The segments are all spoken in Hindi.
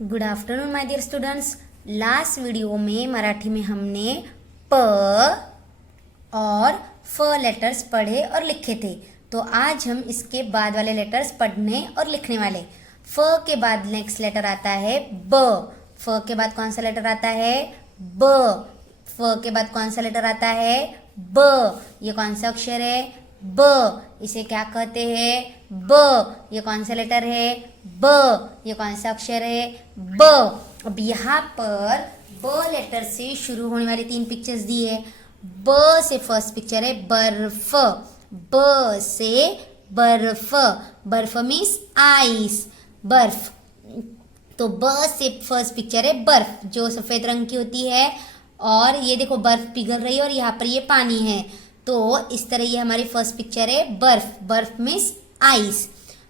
Good afternoon my dear students. Last video में मराठी में हमने प और फ लेटर्स पढ़े और लिखे थे। तो आज हम इसके बाद वाले लेटर्स पढ़ने और लिखने वाले। फ के बाद नेक्स्ट लेटर आता है ब। फ के बाद कौन सा लेटर आता है? ब। फ के बाद कौन सा लेटर आता है? ब। ये कौन सा अक्षर है? ब। इसे क्या कहते हैं? ब। ये कौन सा लेटर है? ब। ये कौन सा अक्षर है? ब। अब यहाँ पर ब लेटर से शुरू होने वाली 3 पिक्चर्स दी है। ब से फर्स्ट पिक्चर है बर्फ। ब से बर्फ। बर्फ मीन्स आइस, बर्फ। तो ब से फर्स्ट पिक्चर है बर्फ, जो सफेद रंग की होती है। और ये देखो बर्फ पिघल रही है और यहाँ पर ये पानी है। तो इस तरह ये हमारी फर्स्ट पिक्चर है बर्फ। बर्फ मीन्स आइस।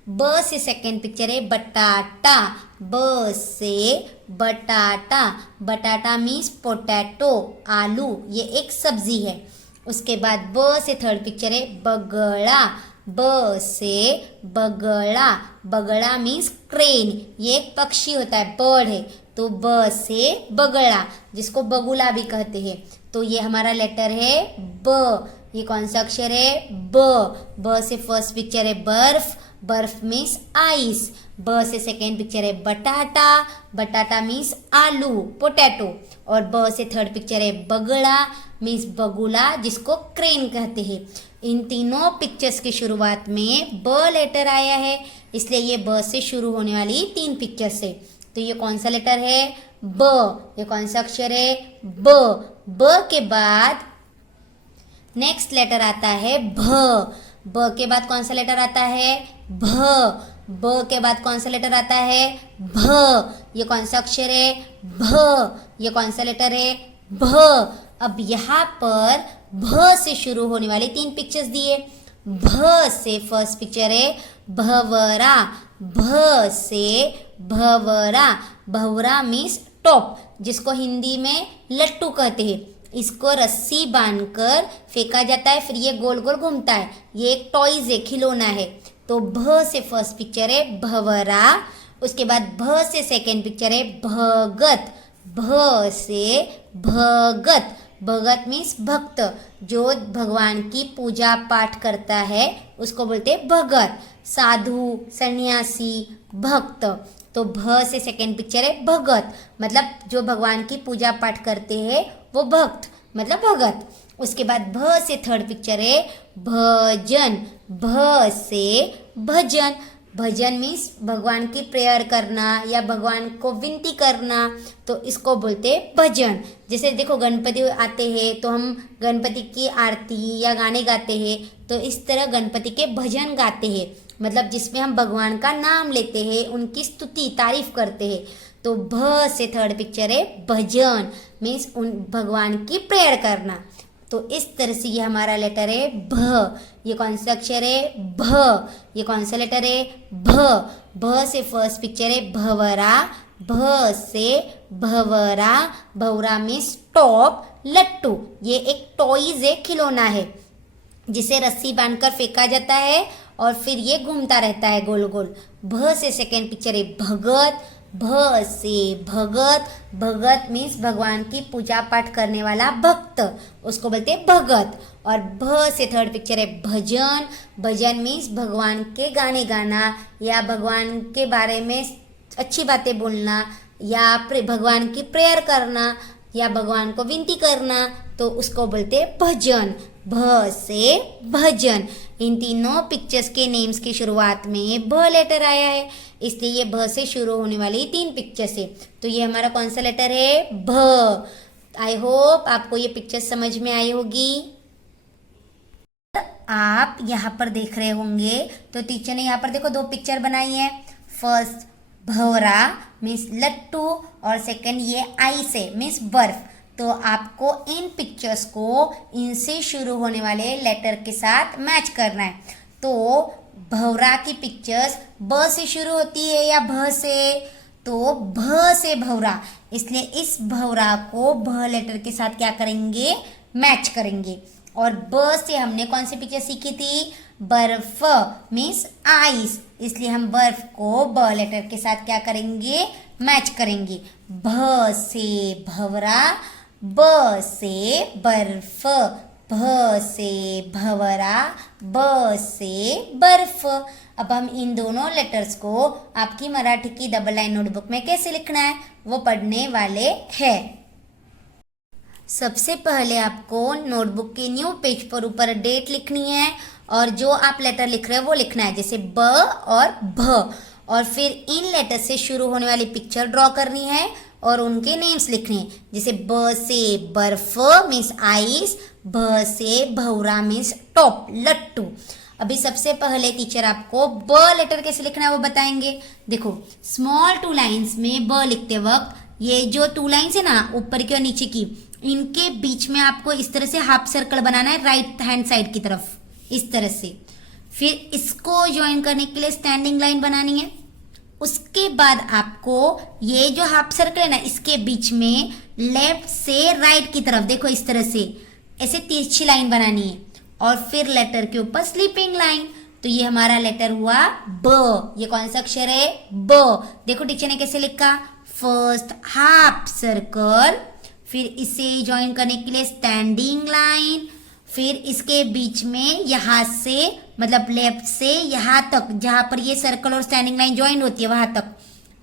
ब से सेकेंड पिक्चर है बटाटा। ब से बटाटा। बटाटा मीन्स पोटैटो, आलू। ये एक सब्जी है। उसके बाद ब से थर्ड पिक्चर है बगड़ा। ब से बगड़ा। बगड़ा मीन्स क्रेन। ये एक पक्षी होता है, बर्ड है। तो ब से बगड़ा, जिसको बगुला भी कहते हैं। तो ये हमारा लेटर है ब। ये कौन सा अक्षर है? ब। ब से फर्स्ट पिक्चर है बर्फ। बर्फ मीन्स आइस। ब से सेकेंड पिक्चर है बटाटा। बटाटा मीन्स आलू, पोटैटो। और ब से थर्ड पिक्चर है बगड़ा मीन्स बगुला, जिसको क्रेन कहते हैं। इन तीनों पिक्चर्स की शुरुआत में ब लेटर आया है, इसलिए ये ब से शुरू होने वाली 3 पिक्चर्स है। तो ये कौन सा लेटर है? ब। ये कौन सा अक्षर है? ब। ब के बाद नेक्स्ट लेटर आता है भ। ब के बाद कौन सा लेटर आता है? भ। ब के बाद कौन सा लेटर आता है? भ। ये कौन सा अक्षर है? भ। ये कौन सा लेटर है? भ। अब यहाँ पर भ से शुरू होने वाली 3 पिक्चर्स दिए। भ से फर्स्ट पिक्चर है भंवरा। भ से भंवरा। भंवरा मीन्स टॉप, जिसको हिंदी में लट्टू कहते हैं। इसको रस्सी बांधकर फेंका जाता है, फिर ये गोल गोल घूमता है। ये एक टॉयज है, खिलौना है। तो भ से फर्स्ट पिक्चर है भंवरा। उसके बाद भ से सेकेंड पिक्चर है भगत। भ से भगत। भगत मीन्स भक्त, जो भगवान की पूजा पाठ करता है उसको बोलते हैं भगत। साधु, सन्यासी, भक्त। तो भ से सेकेंड पिक्चर है भगत, मतलब जो भगवान की पूजा पाठ करते हैं वो भक्त, मतलब भगत। उसके बाद भ से थर्ड पिक्चर है भजन। भ से भजन। भजन मीन्स भगवान की प्रेयर करना या भगवान को विनती करना, तो इसको बोलते हैं भजन। जैसे देखो गणपति आते हैं तो हम गणपति की आरती या गाने गाते हैं, तो इस तरह गणपति के भजन गाते हैं, मतलब जिसमें हम भगवान का नाम लेते हैं, उनकी स्तुति तारीफ करते हैं। तो भ से थर्ड पिक्चर है भजन, मीन्स उन भगवान की प्रेयर करना। तो इस तरह से ये हमारा लेटर है भ। ये कौन सा अक्षर है? भ। ये कौन सा लेटर है? भ। भ से फर्स्ट पिक्चर है भंवरा। भ से भंवरा। भंवरा मीन्स टॉप, लट्टू। ये एक टॉयज है, खिलौना है, जिसे रस्सी बांधकर फेंका जाता है और फिर ये घूमता रहता है गोल गोल। भ से सेकेंड पिक्चर है भगत। भ से भगत। भगत मीन्स भगवान की पूजा पाठ करने वाला भक्त, उसको बोलते हैं भगत। और भ से थर्ड पिक्चर है भजन। भजन मीन्स भगवान के गाने गाना या भगवान के बारे में अच्छी बातें बोलना या भगवान की प्रेयर करना या भगवान को विनती करना, तो उसको बोलते हैं भजन। भ से भजन। इन तीनों पिक्चर्स के नेम्स की शुरुआत में भ लेटर आया है, इसलिए ये भ से शुरू होने वाली 3 पिक्चर्स है। तो ये हमारा कौन सा लेटर है? भ। आई होप आपको ये पिक्चर समझ में आई होगी। आप यहाँ पर देख रहे होंगे तो टीचर ने यहाँ पर देखो 2 पिक्चर बनाई है। फर्स्ट भंवरा मीन्स लट्टू और सेकंड ये आइस है मीन्स बर्फ। तो आपको इन पिक्चर्स को इनसे शुरू होने वाले लेटर के साथ मैच करना है। तो भंवरा की पिक्चर्स ब से शुरू होती है या भ से? तो भ से भंवरा, इसलिए इस भंवरा को भ लेटर के साथ क्या करेंगे? मैच करेंगे। और ब से हमने कौन सी पिक्चर सीखी थी? बर्फ मीन्स आइस, इसलिए हम बर्फ को ब लेटर के साथ क्या करेंगे? मैच करेंगे। भ से भवरा, ब से बर्फ, भ से भवरा, ब से बर्फ। अब हम इन दोनों लेटर्स को आपकी मराठी की डबल लाइन नोटबुक में कैसे लिखना है वो पढ़ने वाले हैं। सबसे पहले आपको नोटबुक के न्यू पेज पर ऊपर डेट लिखनी है और जो आप लेटर लिख रहे हो वो लिखना है, जैसे ब और भ, और फिर इन लेटर से शुरू होने वाली पिक्चर ड्रॉ करनी है और उनके नेम्स लिखने हैं, जैसे ब से बर्फ मीन्स आइस, भ से भौरा मीन्स टॉप लट्टू। अभी सबसे पहले टीचर आपको ब लेटर कैसे लिखना है वो बताएंगे। देखो स्मॉल टू लाइन्स में ब लिखते वक्त ये जो टू लाइन्स है ना ऊपर की और नीचे की, इनके बीच में आपको इस तरह से हाफ सर्कल बनाना है राइट हैंड साइड की तरफ, इस तरह से। फिर इसको ज्वाइन करने के लिए स्टैंडिंग लाइन बनानी है। उसके बाद आपको ये जो हाफ सर्कल है ना इसके बीच में लेफ्ट से राइट की तरफ देखो इस तरह से ऐसे तिरछी लाइन बनानी है और फिर लेटर के ऊपर स्लीपिंग लाइन। तो ये हमारा लेटर हुआ ब। ये कौन सा अक्षर है? ब। देखो टीचर ने कैसे लिखा, फर्स्ट हाफ सर्कल, फिर इसे ज्वाइन करने के लिए स्टैंडिंग लाइन, फिर इसके बीच में यहाँ से मतलब लेफ्ट से यहाँ तक जहाँ पर ये सर्कल और स्टैंडिंग लाइन ज्वाइन होती है वहां तक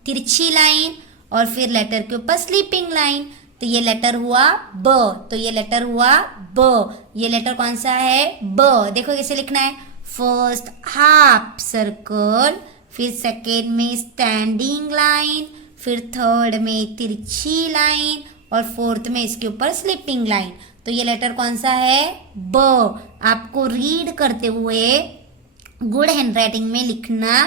तिरछी लाइन और फिर लेटर के ऊपर स्लीपिंग लाइन। तो ये लेटर हुआ ब। तो ये लेटर हुआ ब। ये लेटर कौन सा है? ब। देखो कैसे लिखना है, फर्स्ट हाफ सर्कल, फिर सेकेंड में स्टैंडिंग लाइन, फिर थर्ड में तिरछी लाइन और फोर्थ में इसके ऊपर स्लीपिंग लाइन। तो ये लेटर कौन सा है? ब। आपको रीड करते हुए गुड हैंडराइटिंग में लिखना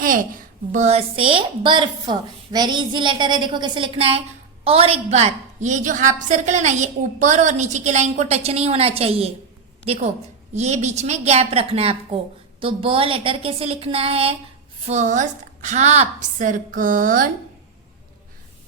है। ब से बर्फ, वेरी इजी लेटर है, देखो कैसे लिखना है। और एक बात, ये जो हाफ सर्कल है ना ये ऊपर और नीचे की लाइन को टच नहीं होना चाहिए, देखो ये बीच में गैप रखना है आपको। तो ब लेटर कैसे लिखना है, फर्स्ट हाफ सर्कल,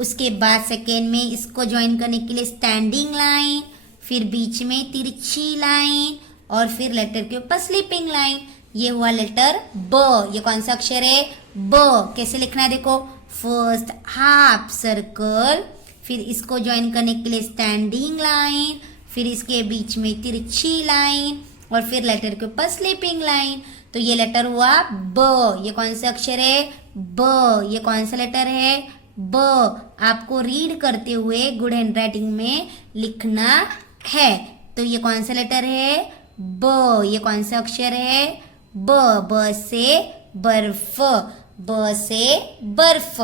उसके बाद सेकेंड में इसको ज्वाइन करने के लिए स्टैंडिंग लाइन, फिर बीच में तिरछी लाइन और फिर लेटर के ऊपर स्लीपिंग लाइन। ये हुआ लेटर ब। ये कौन सा अक्षर है? ब। कैसे लिखना है देखो, फर्स्ट हाफ सर्कल, फिर इसको ज्वाइन करने के लिए स्टैंडिंग लाइन, फिर इसके बीच में तिरछी लाइन और फिर लेटर के ऊपर स्लीपिंग लाइन। तो ये लेटर हुआ ब। ये कौन सा अक्षर है? ब। ये कौन सा लेटर है? ब। आपको रीड करते हुए गुड हैंडराइटिंग में लिखना है। तो ये कौन सा लेटर है? ब। ये कौन सा अक्षर है? ब। ब से बर्फ, ब से बर्फ।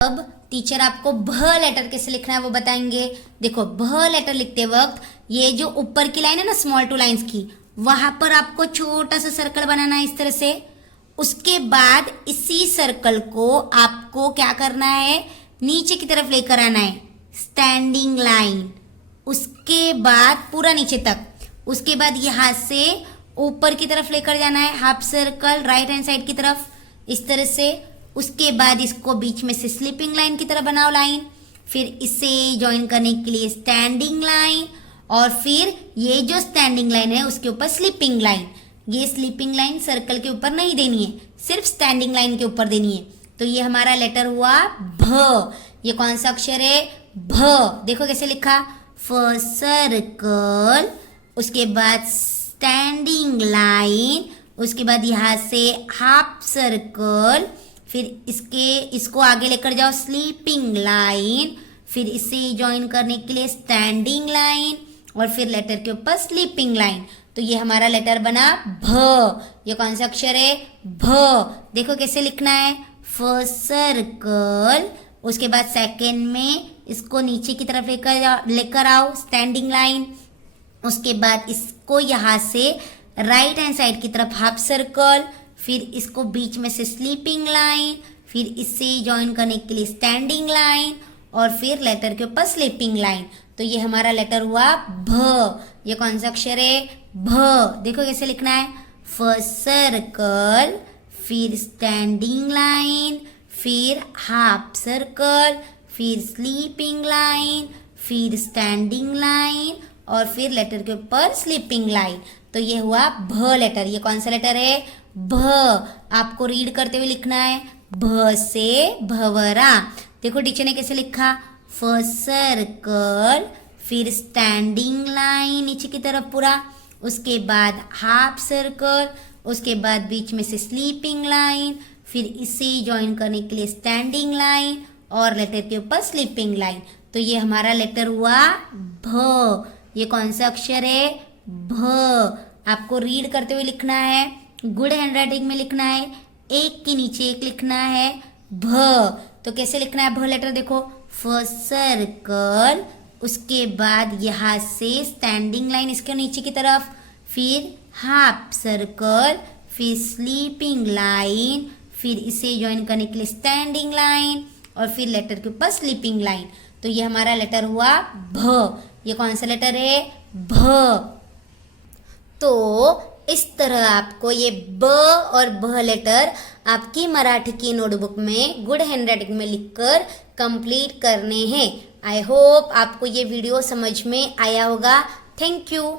अब टीचर आपको भ लेटर कैसे लिखना है वो बताएंगे। देखो भ लेटर लिखते वक्त ये जो ऊपर की लाइन है ना स्मॉल टू लाइंस की, वहां पर आपको छोटा सा सर्कल बनाना है इस तरह से। उसके बाद इसी सर्कल को आपको क्या करना है, नीचे की तरफ लेकर आना है, स्टैंडिंग लाइन, उसके बाद पूरा नीचे तक, उसके बाद यहाँ से ऊपर की तरफ लेकर जाना है half circle right hand side की तरफ इस तरह से। उसके बाद इसको बीच में से स्लीपिंग लाइन की तरह बनाओ लाइन, फिर इसे ज्वाइन करने के लिए स्टैंडिंग लाइन और फिर ये जो स्टैंडिंग लाइन है उसके ऊपर स्लीपिंग लाइन। ये स्लीपिंग लाइन सर्कल के ऊपर नहीं देनी है, सिर्फ स्टैंडिंग लाइन के ऊपर देनी है। तो ये हमारा लेटर हुआ भ। ये कौन सा अक्षर है? भ। देखो कैसे लिखा, फर्स्ट सर्कल, उसके बाद स्टैंडिंग लाइन, उसके बाद यहाँ से हाफ सर्कल, फिर इसको आगे लेकर जाओ स्लीपिंग लाइन, फिर इसे ज्वाइन करने के लिए स्टैंडिंग लाइन और फिर लेटर के ऊपर स्लीपिंग लाइन। तो ये हमारा लेटर बना भ। ये कौन सा अक्षर है? भ। देखो कैसे लिखना है, फर्स्ट सर्कल, उसके बाद सेकेंड में इसको नीचे की तरफ लेकर आओ स्टैंडिंग लाइन, उसके बाद इसको यहाँ से राइट हैंड साइड की तरफ हाफ सर्कल, फिर इसको बीच में से स्लीपिंग लाइन, फिर इसे ज्वाइन करने के लिए स्टैंडिंग लाइन और फिर लेटर के ऊपर स्लीपिंग लाइन। तो ये हमारा लेटर हुआ भ। ये कौन सा अक्षर है? भ। देखो कैसे लिखना है, फर्स्ट सर्कल, फिर स्टैंडिंग लाइन, फिर हाफ सर्कल, फिर स्लीपिंग लाइन, फिर स्टैंडिंग लाइन और फिर लेटर के ऊपर स्लीपिंग लाइन। तो ये हुआ भ लेटर। ये कौन सा लेटर है? भ। आपको रीड करते हुए लिखना है, भ से भंवरा। देखो टीचर ने कैसे लिखा, फर्स्ट सर्कल, फिर स्टैंडिंग लाइन नीचे की तरफ पूरा, उसके बाद हाफ सर्कल, उसके बाद बीच में से स्लीपिंग लाइन, फिर इसे ज्वाइन करने के लिए स्टैंडिंग लाइन और लेटर के ऊपर स्लीपिंग लाइन। तो ये हमारा लेटर हुआ भ। ये कौन सा अक्षर है, भ। आपको रीड करते हुए लिखना है, गुड हैंडराइटिंग में लिखना है, एक के नीचे एक लिखना है, भ। तो कैसे लिखना है भ लेटर, देखो फर्स्ट सर्कल, उसके बाद यहाँ से स्टैंडिंग लाइन इसके नीचे की तरफ, फिर हाफ सर्कल, फिर स्लीपिंग लाइन, फिर इसे ज्वाइन करने के लिए स्टैंडिंग लाइन और फिर लेटर के ऊपर स्लीपिंग लाइन। तो ये हमारा लेटर हुआ भ। ये कौन सा लेटर है, भ। तो इस तरह आपको ये ब और भ लेटर आपकी मराठी की नोटबुक में गुड हैंडराइटिंग में लिखकर कंप्लीट करने हैं। आई होप आपको ये वीडियो समझ में आया होगा। Thank you.